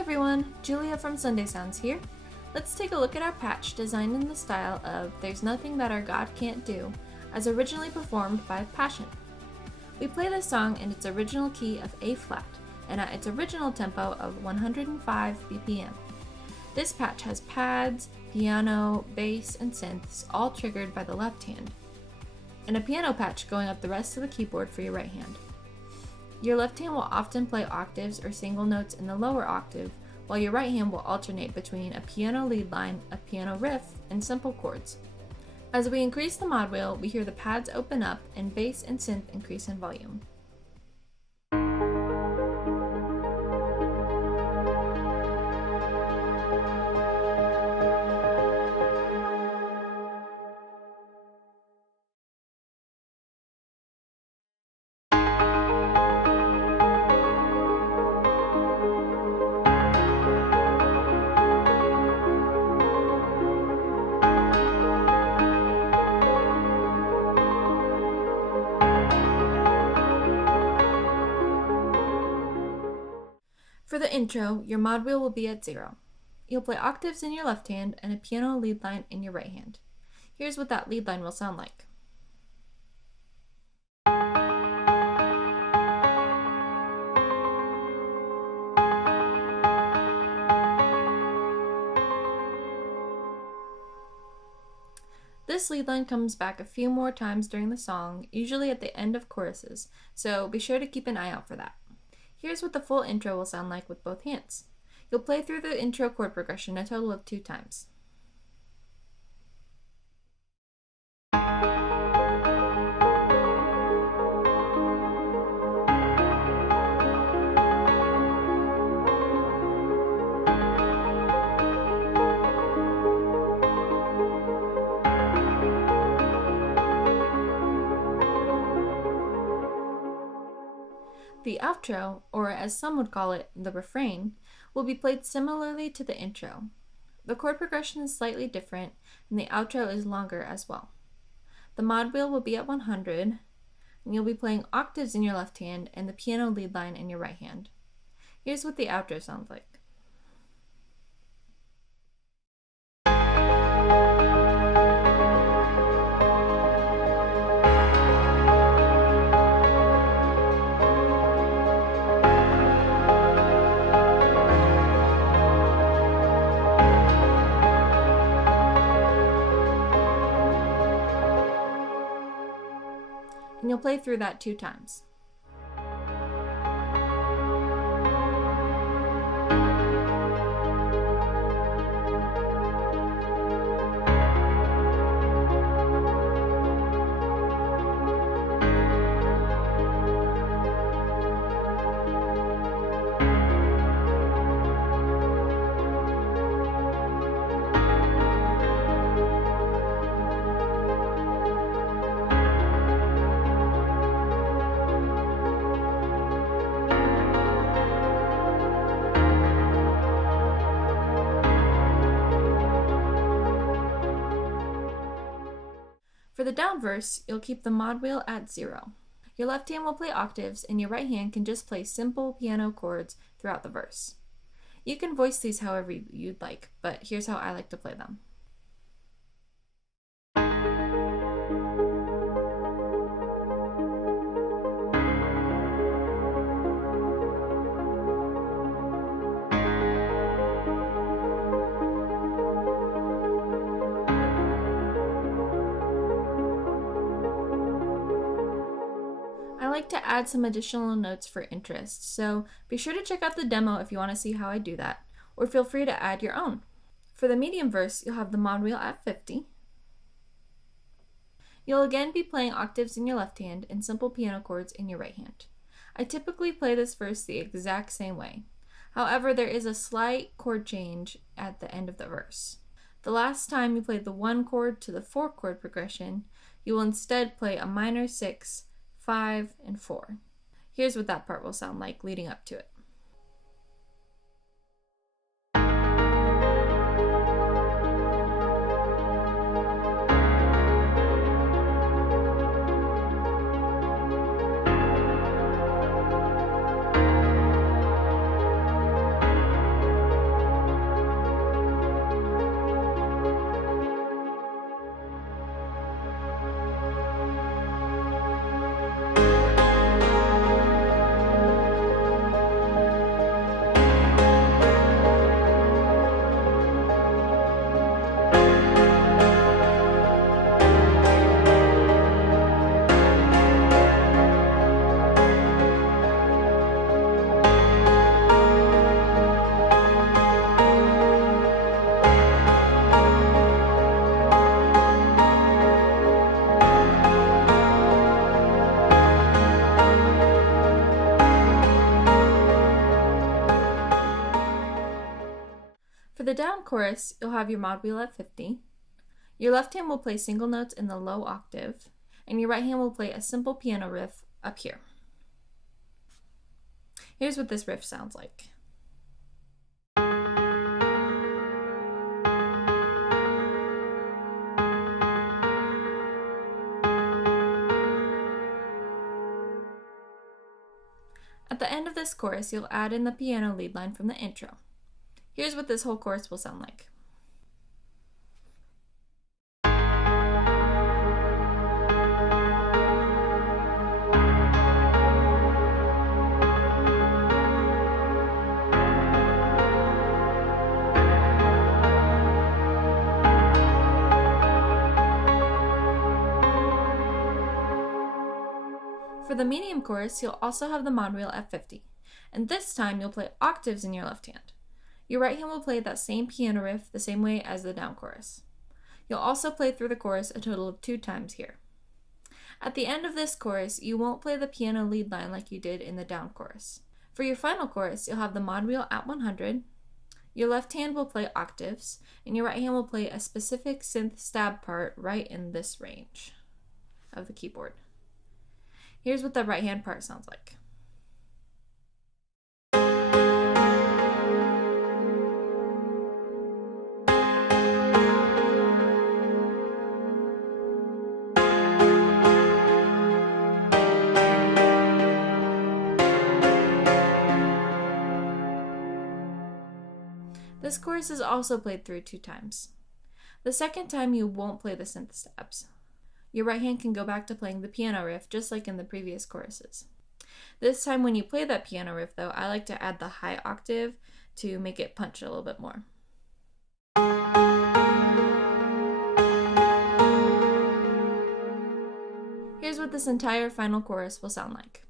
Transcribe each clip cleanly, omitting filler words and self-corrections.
everyone, Julia from Sunday Sounds here. Let's take a look at our patch designed in the style of There's Nothing That Our God Can't Do, as originally performed by Passion. We play this song in its original key of A flat and at its original tempo of 105 BPM. This patch has pads, piano, bass, and synths all triggered by the left hand, and a piano patch going up the rest of the keyboard for your right hand. Your left hand will often play octaves or single notes in the lower octave, while your right hand will alternate between a piano lead line, a piano riff, and simple chords. As we increase the mod wheel, we hear the pads open up and bass and synth increase in volume. For the intro, your mod wheel will be at 0. You'll play octaves in your left hand and a piano lead line in your right hand. Here's what that lead line will sound like. This lead line comes back a few more times during the song, usually at the end of choruses, so be sure to keep an eye out for that. Here's what the full intro will sound like with both hands. You'll play through the intro chord progression a total of 2 times. The outro, or as some would call it, the refrain, will be played similarly to the intro. The chord progression is slightly different, and the outro is longer as well. The mod wheel will be at 100, and you'll be playing octaves in your left hand and the piano lead line in your right hand. Here's what the outro sounds like. And you'll play through that 2 times. For the down verse, you'll keep the mod wheel at 0. Your left hand will play octaves, and your right hand can just play simple piano chords throughout the verse. You can voice these however you'd like, but here's how I like to play them. I like to add some additional notes for interest, so be sure to check out the demo if you want to see how I do that, or feel free to add your own. For the medium verse, you'll have the mod wheel at 50. You'll again be playing octaves in your left hand and simple piano chords in your right hand. I typically play this verse the exact same way. However, there is a slight chord change at the end of the verse. The last time you played the 1 chord to the 4 chord progression, you will instead play a minor 6, 5, and 4. Here's what that part will sound like leading up to it. For the down chorus, you'll have your mod wheel at 50. Your left hand will play single notes in the low octave, and your right hand will play a simple piano riff up here. Here's what this riff sounds like. At the end of this chorus, you'll add in the piano lead line from the intro. Here's what this whole chorus will sound like. For the medium chorus, you'll also have the mod wheel at 50, and this time you'll play octaves in your left hand. Your right hand will play that same piano riff the same way as the down chorus. You'll also play through the chorus a total of 2 times here. At the end of this chorus, you won't play the piano lead line like you did in the down chorus. For your final chorus, you'll have the mod wheel at 100, your left hand will play octaves, and your right hand will play a specific synth stab part right in this range of the keyboard. Here's what the right hand part sounds like. This chorus is also played through 2 times. The second time you won't play the synth stabs. Your right hand can go back to playing the piano riff just like in the previous choruses. This time when you play that piano riff though, I like to add the high octave to make it punch a little bit more. Here's what this entire final chorus will sound like.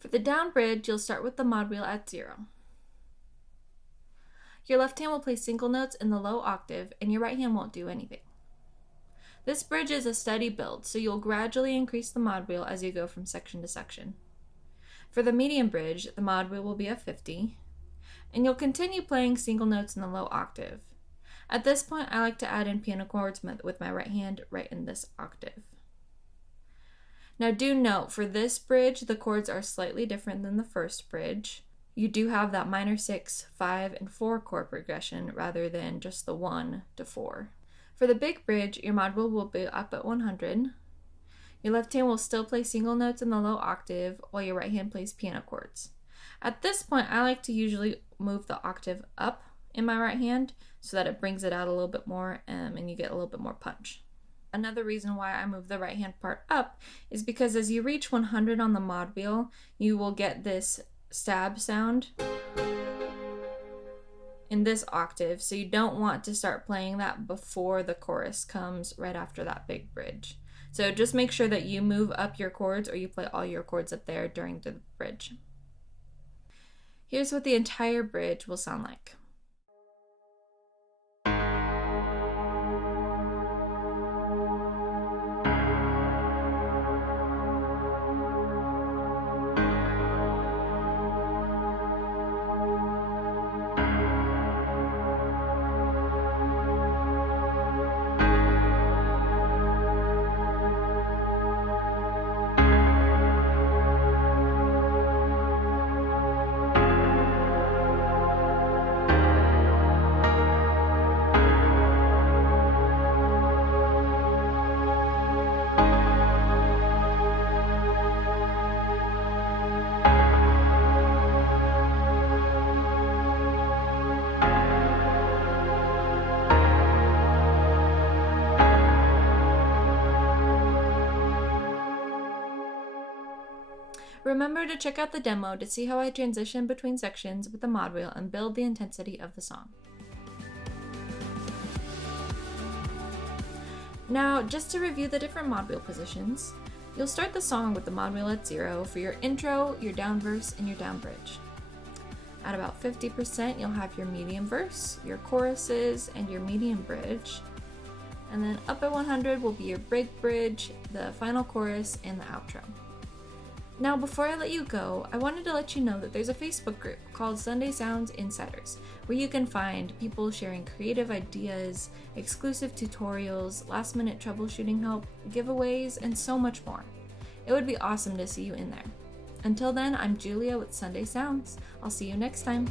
For the down bridge, you'll start with the mod wheel at 0. Your left hand will play single notes in the low octave, and your right hand won't do anything. This bridge is a steady build, so you'll gradually increase the mod wheel as you go from section to section. For the medium bridge, the mod wheel will be at 50, and you'll continue playing single notes in the low octave. At this point, I like to add in piano chords with my right hand right in this octave. Now do note, for this bridge, the chords are slightly different than the first bridge. You do have that minor 6, 5, and 4 chord progression rather than just the 1 to 4. For the big bridge, your mod wheel will be up at 100. Your left hand will still play single notes in the low octave while your right hand plays piano chords. At this point, I like to usually move the octave up in my right hand so that it brings it out a little bit more and you get a little bit more punch. Another reason why I move the right hand part up is because as you reach 100 on the mod wheel, you will get this stab sound in this octave, so you don't want to start playing that before the chorus comes right after that big bridge. So just make sure that you move up your chords or you play all your chords up there during the bridge. Here's what the entire bridge will sound like. Remember to check out the demo to see how I transition between sections with the mod wheel and build the intensity of the song. Now, just to review the different mod wheel positions, you'll start the song with the mod wheel at 0 for your intro, your down verse, and your down bridge. At about 50%, you'll have your medium verse, your choruses, and your medium bridge. And then up at 100 will be your break bridge, the final chorus, and the outro. Now, before I let you go, I wanted to let you know that there's a Facebook group called Sunday Sounds Insiders, where you can find people sharing creative ideas, exclusive tutorials, last-minute troubleshooting help, giveaways, and so much more. It would be awesome to see you in there. Until then, I'm Julia with Sunday Sounds. I'll see you next time.